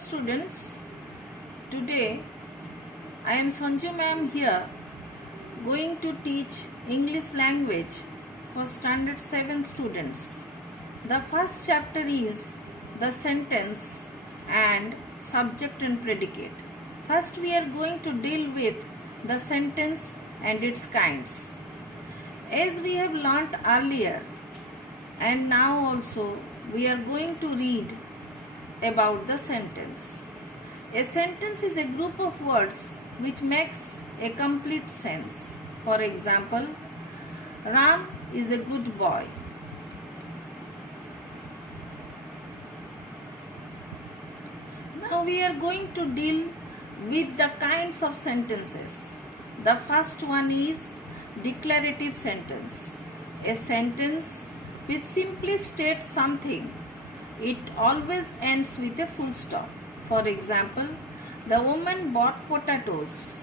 students, today I am Sanju ma'am here going to teach English language for standard 7 students. The first chapter is the sentence and subject and predicate. First we are going to deal with the sentence and its kinds. As we have learnt earlier and now also we are going to read about the sentence. A sentence is a group of words which makes a complete sense. For example, Ram is a good boy. Now we are going to deal with the kinds of sentences. The first one is declarative sentence. A sentence which simply states something. It always ends with a full stop. For example, the woman bought potatoes.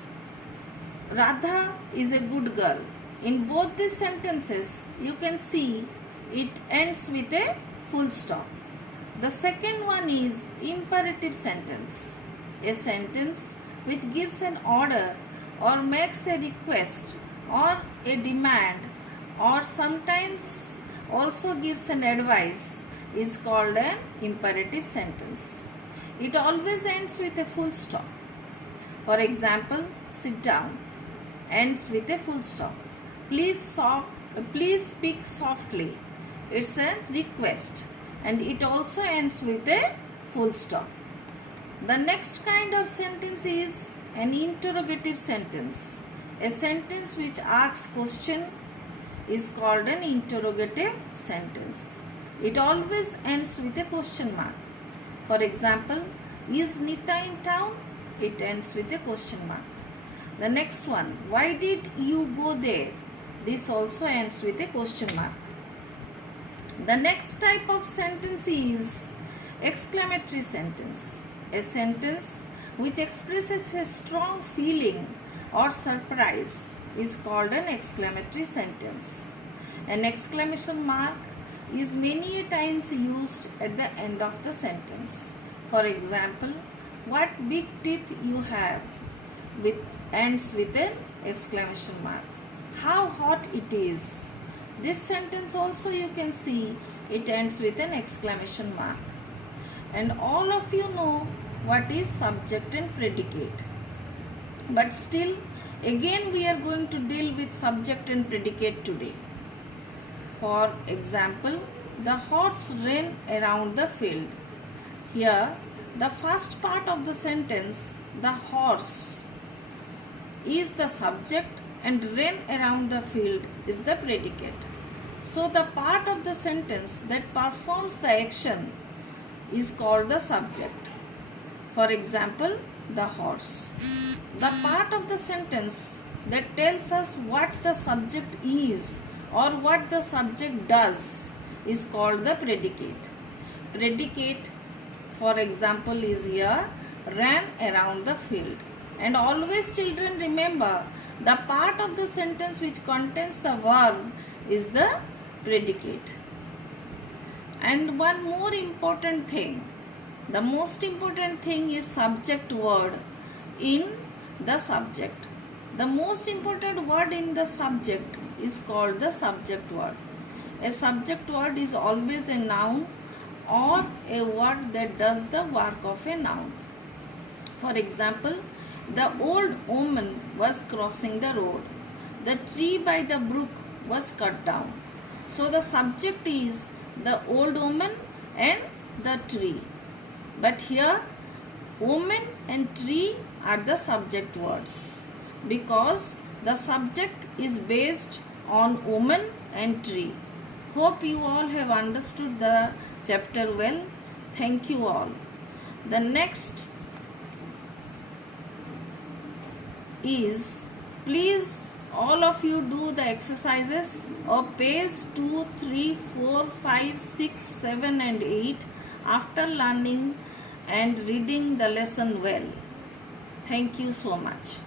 Radha is a good girl. In both these sentences, you can see it ends with a full stop. The second one is imperative sentence. A sentence which gives an order or makes a request or a demand or sometimes also gives an advice is called an imperative sentence. It always ends with a full stop. For example, sit down ends with a full stop. Please speak softly. It's a request and it also ends with a full stop. The next kind of sentence is an interrogative sentence. A sentence which asks question is called an interrogative sentence. It always ends with a question mark. For example, is Nita in town? It ends with a question mark. The next one, why did you go there? This also ends with a question mark. The next type of sentence is exclamatory sentence. A sentence which expresses a strong feeling or surprise is called an exclamatory sentence. An exclamation mark is many times used at the end of the sentence. For example, what big teeth you have ends with an exclamation mark. How hot it is. This sentence also you can see it ends with an exclamation mark. And all of you know what is subject and predicate. But still, again we are going to deal with subject and predicate today. For example, the horse ran around the field. Here, the first part of the sentence, the horse, is the subject and ran around the field is the predicate. So, the part of the sentence that performs the action is called the subject. For example, the horse. The part of the sentence that tells us what the subject is or what the subject does is called the predicate. Predicate, for example, is here ran around the field. And always children remember the part of the sentence which contains the verb is the predicate. And one more important thing, the most important thing is subject word in the subject. The most important word in the subject is called the subject word. A subject word is always a noun or a word that does the work of a noun. For example, the old woman was crossing the road. The tree by the brook was cut down. So the subject is the old woman and the tree. But here, woman and tree are the subject words because the subject is based on woman and tree. Hope you all have understood the chapter well. Thank you all. The next is, please all of you do the exercises of page 2, 3, 4, 5, 6, 7 and 8 after learning and reading the lesson well. Thank you so much.